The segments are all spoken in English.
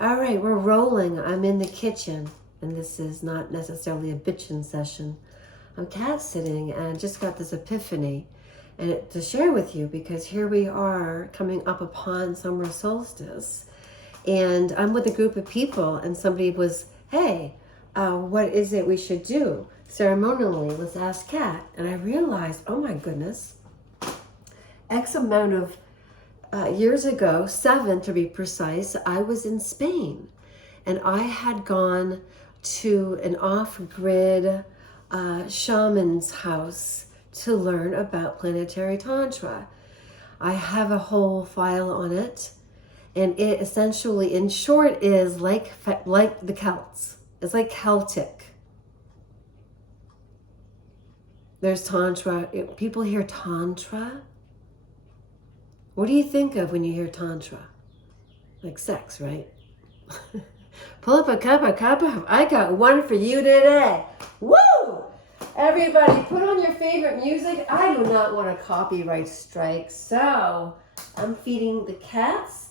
All right, we're rolling. I'm in the kitchen, and this is not necessarily a bitchin' session. I'm cat sitting, and I just got this epiphany to share with you, because here we are coming up upon summer solstice, and I'm with a group of people, and somebody was, hey, what is it we should do ceremonially? Let's ask Kat. And I realized, oh my goodness, X amount of years ago, 7 to be precise, I was in Spain, and I had gone to an off-grid shaman's house to learn about planetary tantra. I have a whole file on it, and it essentially, in short, is like the Celts. It's like Celtic. There's tantra. People hear tantra. What do you think of when you hear tantra? Like sex, right? Pull up a cup of, I got one for you today. Woo! Everybody, put on your favorite music. I do not want a copyright strike, so I'm feeding the cats.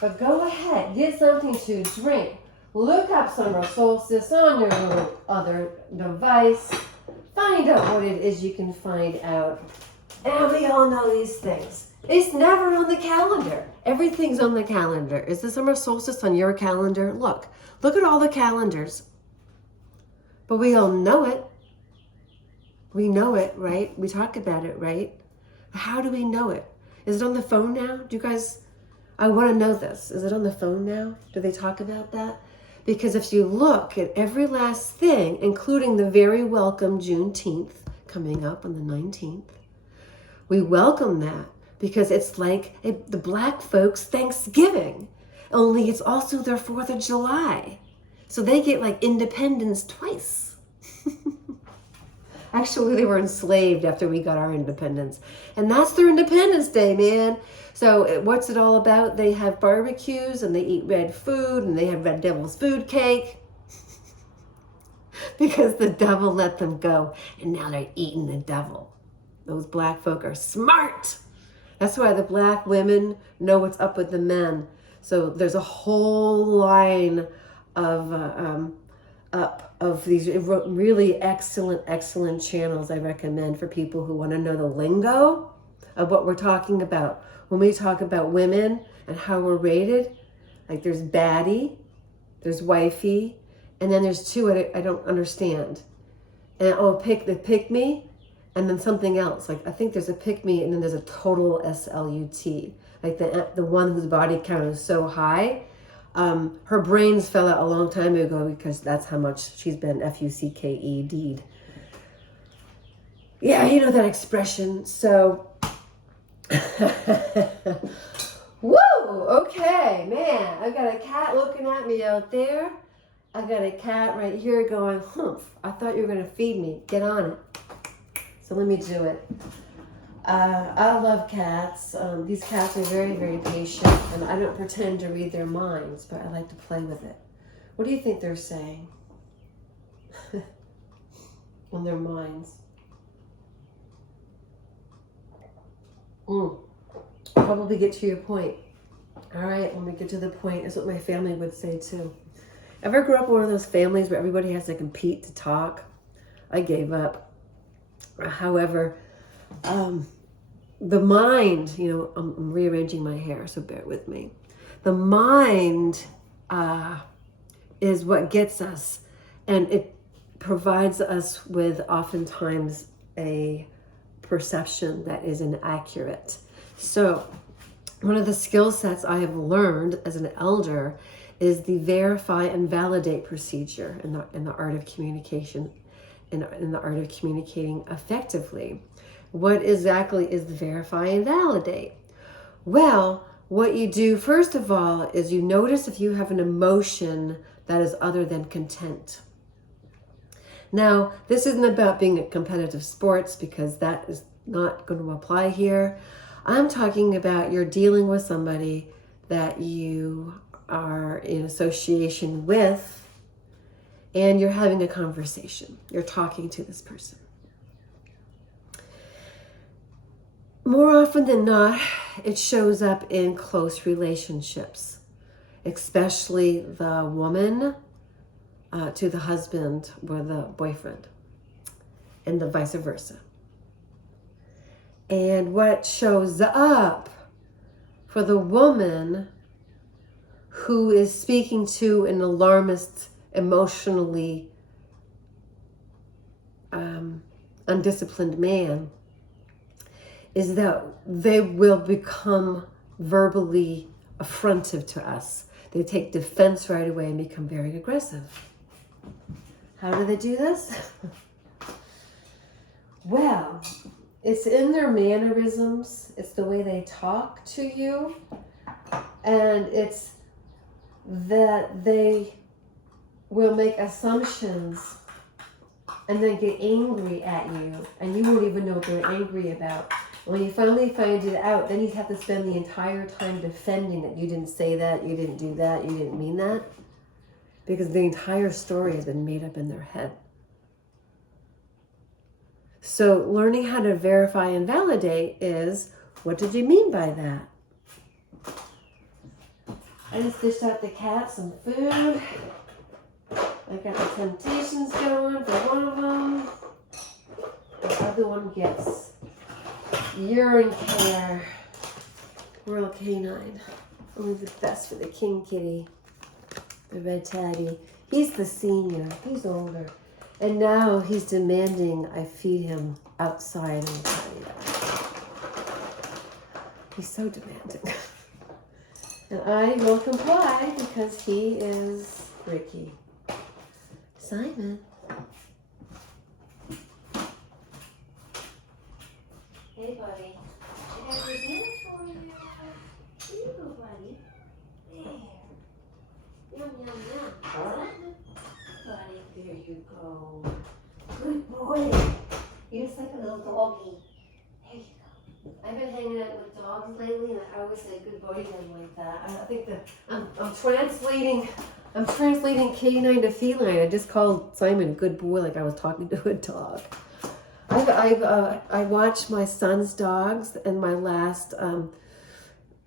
But go ahead, get something to drink. Look up summer solstice on your little other device. Find out what it is you can find out. And we all know these things. It's never on the calendar. Everything's on the calendar. Is the summer solstice on your calendar? Look at all the calendars. But we all know it. We know it, right? We talk about it, right? How do we know it? Is it on the phone now? Do you guys, I want to know this. Is it on the phone now? Do they talk about that? Because if you look at every last thing, including the very welcome Juneteenth coming up on the 19th, we welcome that. Because it's like the black folks' Thanksgiving, only it's also their 4th of July. So they get like independence twice. Actually, they were enslaved after we got our independence. And that's their Independence Day, man. So what's it all about? They have barbecues, and they eat red food, and they have red devil's food cake. Because the devil let them go, and now they're eating the devil. Those black folk are smart. That's why the black women know what's up with the men. So there's a whole line of these really excellent channels I recommend for people who want to know the lingo of what we're talking about. When we talk about women and how we're rated, like there's baddie, there's wifey, and then there's 2 I don't understand. And pick me. And then something else, like I think there's a pick me, and then there's a total SLUT, like the one whose body count is so high. Her brains fell out a long time ago, because that's how much she's been FUCKED'd. Yeah, you know that expression. So, woo, okay, man, I got a cat looking at me out there. I got a cat right here going, humph, I thought you were gonna feed me, get on it. So let me do it. I love cats. These cats are very, very patient, and I don't pretend to read their minds, but I like to play with it. What do you think they're saying on their minds? Probably get to your point. All right, let me get to the point. Is what my family would say too. Ever grew up in one of those families where everybody has to compete to talk? I gave up. However, the mind, I'm rearranging my hair, so bear with me. The mind is what gets us, and it provides us with oftentimes a perception that is inaccurate. So one of the skill sets I have learned as an elder is the verify and validate procedure in the art of communication, in the art of communicating effectively. What exactly is the verify and validate? Well, what you do first of all is you notice if you have an emotion that is other than content. Now, this isn't about being at competitive sports, because that is not going to apply here. I'm talking about you're dealing with somebody that you are in association with, and you're having a conversation. You're talking to this person. More often than not, it shows up in close relationships. especially the woman to the husband or the boyfriend, and the vice versa. And what shows up for the woman who is speaking to an alarmist, emotionally undisciplined man is that they will become verbally affrontive to us. They take defense right away and become very aggressive. How do they do this? Well, it's in their mannerisms. It's the way they talk to you. And it's that they will make assumptions and then get angry at you. And you won't even know what they're angry about. When you finally find it out, then you have to spend the entire time defending that you didn't say that, you didn't do that, you didn't mean that. Because the entire story has been made up in their head. So learning how to verify and validate is, what did you mean by that? I just dished out the cat some food. I got the Temptations going for one of them. The other one gets urine care. Royal canine. Only the best for the king kitty. The red tabby. He's the senior. He's older. And now he's demanding I feed him outside on the patio. He's so demanding. And I will comply because he is Ricky. Simon. Hey, buddy. I got your dinner for you. Here you go, buddy. There. Yum, yum, yum. Simon. Buddy, there you go. Good boy. You're just like a little doggy. There you go. I've been hanging out with dogs lately, and I always say good boy to them like that. I think that I'm translating canine to feline. I just called Simon good boy like I was talking to a dog. I watched my son's dogs in my last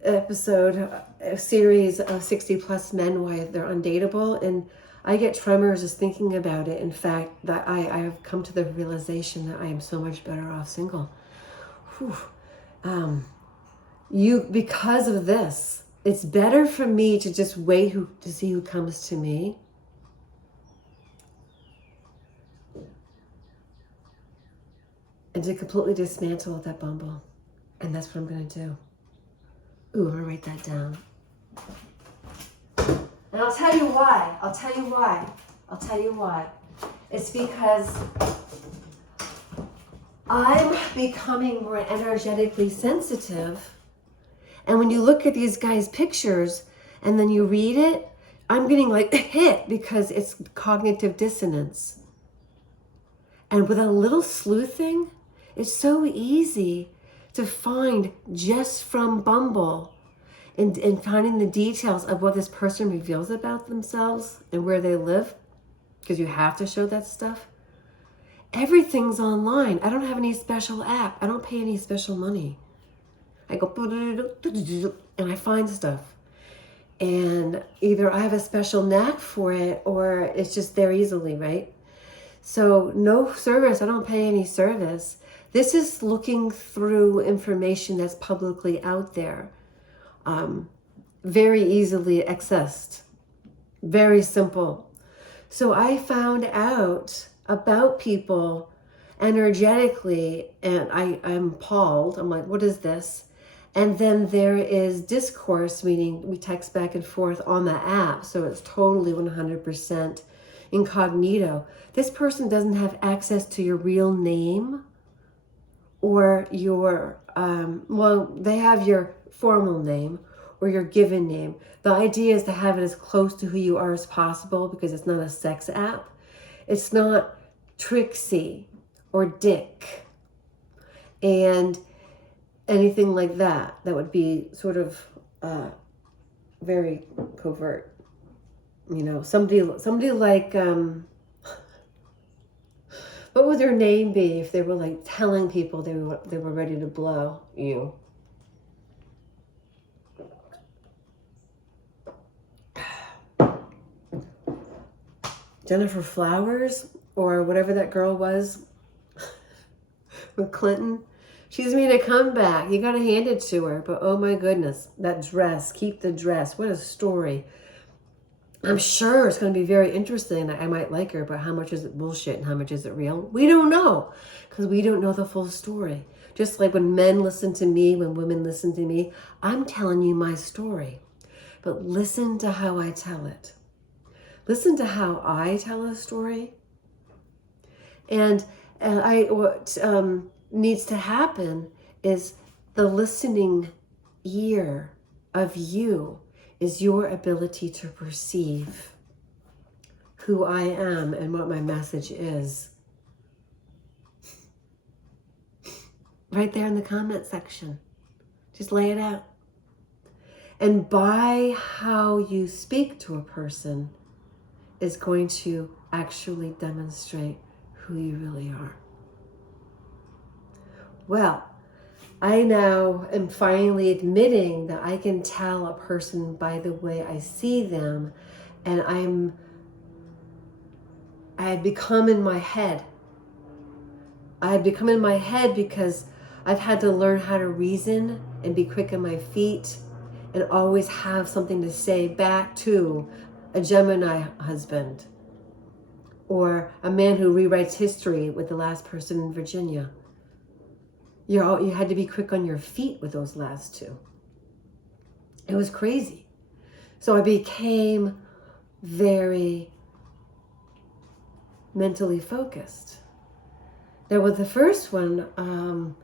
episode, a series of 60 plus men, why they're undateable, and I get tremors just thinking about it. In fact, that I have come to the realization that I am so much better off single. Whew. Because of this, it's better for me to just wait to see who comes to me. And to completely dismantle that bumble. And that's what I'm going to do. Ooh, I'm going to write that down. And I'll tell you why. It's because I'm becoming more energetically sensitive. And when you look at these guys' pictures and then you read it, I'm getting like hit because it's cognitive dissonance. And with a little sleuthing, it's so easy to find just from Bumble and finding the details of what this person reveals about themselves and where they live, because you have to show that stuff. Everything's online. I don't have any special app. I don't pay any special money. I go and I find stuff. And either I have a special knack for it or it's just there easily, right? So no service. I don't pay any service. This is looking through information that's publicly out there. Very easily accessed. Very simple. So I found out about people energetically and I'm appalled. I'm like, what is this? And then there is discourse, meaning we text back and forth on the app. So it's totally 100% incognito. This person doesn't have access to your real name or your, they have your formal name or your given name. The idea is to have it as close to who you are as possible because it's not a sex app. It's not Trixie or Dick and anything like that. That would be sort of very covert. You know, somebody like, what would their name be if they were like telling people they were ready to blow you? Jennifer Flowers, or whatever that girl was with Clinton. She's made a comeback. You got to hand it to her. But oh my goodness, that dress, keep the dress. What a story. I'm sure it's going to be very interesting. I might like her, but how much is it bullshit and how much is it real? We don't know, because we don't know the full story. Just like when men listen to me, when women listen to me, I'm telling you my story. But listen to how I tell it. Listen to how I tell a story. And what needs to happen is the listening ear of you is your ability to perceive who I am and what my message is. Right there in the comment section. Just lay it out. And by how you speak to a person is going to actually demonstrate who you really are. Well, I now am finally admitting that I can tell a person by the way I see them, and I had become in my head. I had become in my head because I've had to learn how to reason and be quick on my feet and always have something to say back to a Gemini husband or a man who rewrites history with the last person in Virginia. You had to be quick on your feet with those last two. It was crazy. So I became very mentally focused. Now with the first one,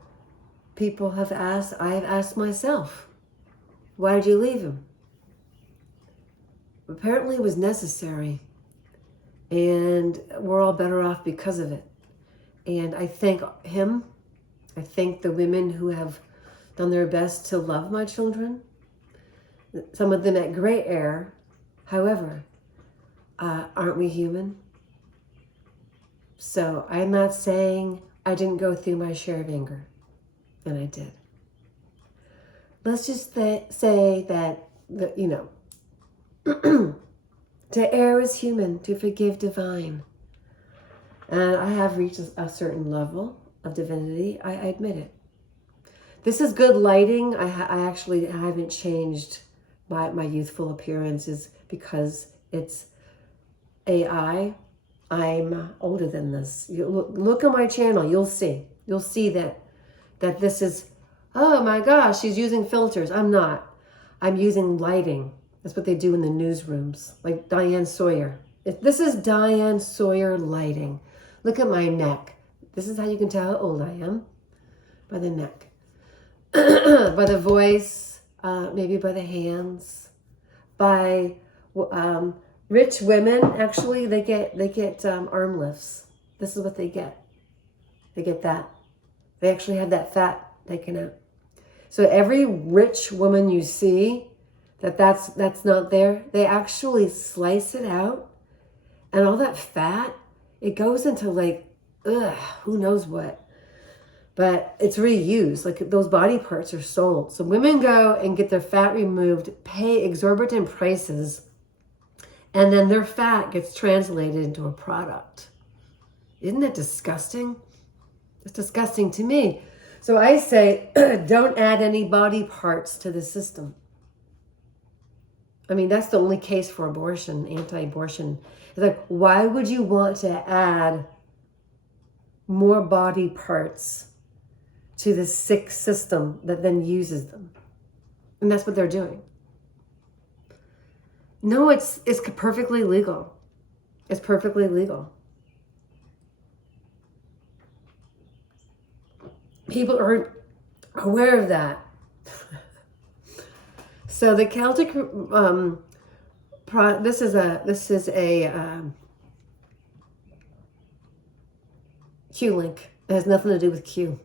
people have asked, I've asked myself, why did you leave him? Apparently it was necessary, and we're all better off because of it. And I thank him. I thank the women who have done their best to love my children. Some of them at gray air. However, aren't we human? So I'm not saying I didn't go through my share of anger. And I did. Let's just say that, to err is human, to forgive divine. And I have reached a certain level of divinity. I admit it. This is good lighting. I actually haven't changed my youthful appearances because it's AI. I'm older than this. You look at my channel. You'll see. You'll see that this is, oh my gosh, she's using filters. I'm not. I'm using lighting. That's what they do in the newsrooms, like Diane Sawyer. This is Diane Sawyer lighting. Look at my neck. This is how you can tell how old I am. By the neck. By the voice, maybe by the hands. By rich women, actually, they get arm lifts. This is what they get. They get that. They actually have that fat taken out. So every rich woman you see, that's not there, they actually slice it out, and all that fat, it goes into like, who knows what. But it's reused. Like those body parts are sold. So women go and get their fat removed, pay exorbitant prices, and then their fat gets translated into a product. Isn't that disgusting? It's disgusting to me. So I say, don't add any body parts to the system. I mean, that's the only case for abortion, anti-abortion. It's like, why would you want to add more body parts to the sick system that then uses them? And that's what they're doing. No, it's perfectly legal. It's perfectly legal. People are aware of that. So the Celtic, this is a Q link. It has nothing to do with Q.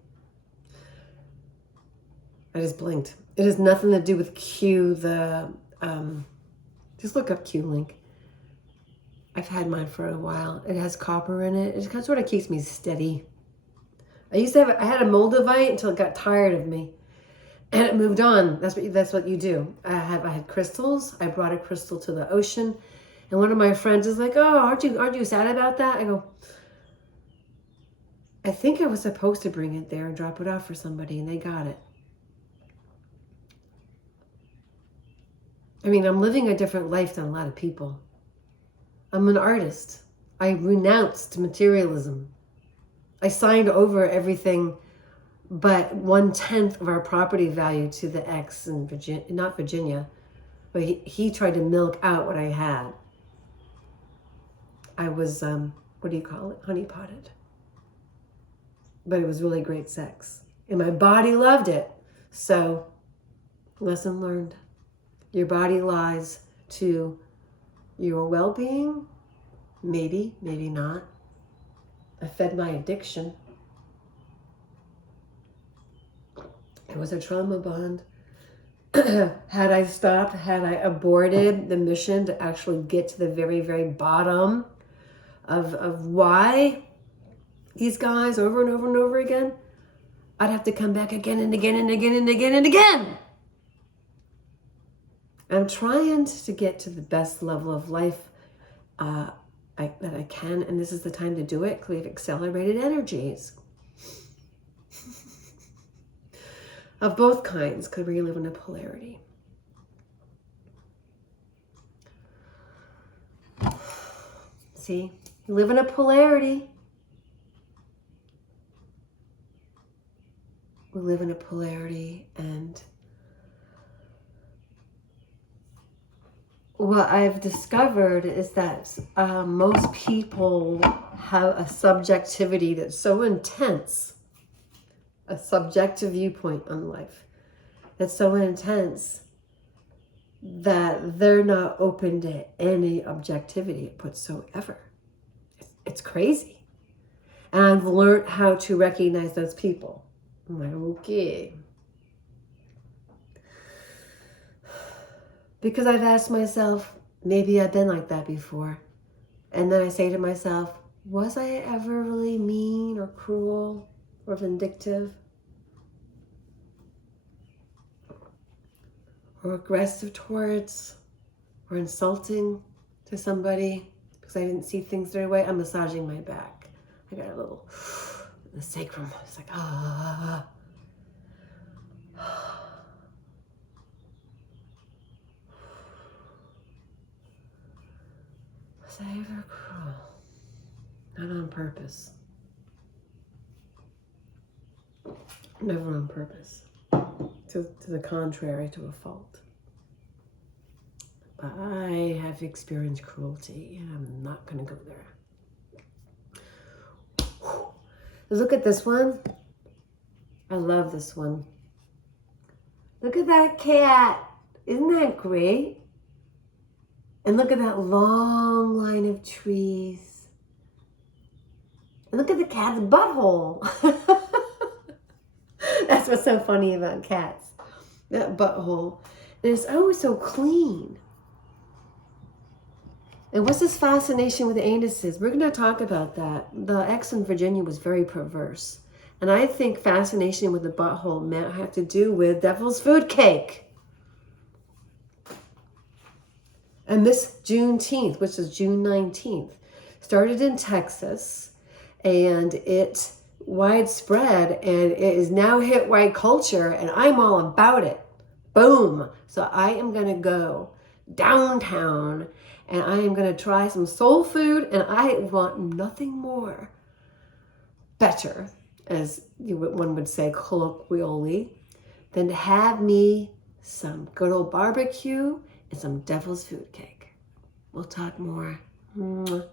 I just blinked. It has nothing to do with Q. Just look up Q link. I've had mine for a while. It has copper in it. It kind of sort of keeps me steady. I had a Moldavite until it got tired of me, and it moved on. That's what you do. I had crystals. I brought a crystal to the ocean, And one of my friends is like, oh, aren't you sad about that? I go, I think I was supposed to bring it there and drop it off for somebody, and they got it. I mean, I'm living a different life than a lot of people. I'm an artist. I renounced materialism. I signed over everything but 1/10 of our property value to the ex in Virginia, not Virginia, but he tried to milk out what I had. I was, what do you call it? Honeypotted. But it was really great sex. And my body loved it. So, lesson learned. Your body lies to your well-being. Maybe, maybe not. I fed my addiction. It was a trauma bond. Had I stopped, had I aborted the mission to actually get to the very, very bottom of why these guys over and over and over again, I'd have to come back again and again and again and again and again. I'm trying to get to the best level of life that I can, and this is the time to do it because we have accelerated energies. Of both kinds, because we live in a polarity. See, you live in a polarity. We live in a polarity, and what I've discovered is that most people have a subjectivity that's so intense, a subjective viewpoint on life that's so intense that they're not open to any objectivity whatsoever. It's crazy. And I've learned how to recognize those people. I'm like, okay. Because I've asked myself, maybe I've been like that before. And then I say to myself, was I ever really mean or cruel or vindictive or aggressive towards or insulting to somebody because I didn't see things their way? I'm massaging my back. I got a little, the sacrum. It's like, ah. Was I ever cruel? Not on purpose. Never on purpose. To the contrary, to a fault. But I have experienced cruelty, and I'm not going to go there. Look at this one. I love this one. Look at that cat. Isn't that great? And look at that long line of trees. And look at the cat's butthole. That's what's so funny about cats. That butthole. And it's always so clean. And what's this fascination with anuses? We're going to talk about that. The ex in Virginia was very perverse. And I think fascination with the butthole might have to do with devil's food cake. And this Juneteenth, which is June 19th, started in Texas, and it widespread, and it is now hit white culture, and I'm all about it. Boom. So I am going to go downtown, and I am going to try some soul food, and I want nothing more better, as one would say colloquially, than to have me some good old barbecue and some devil's food cake. We'll talk more. Mwah.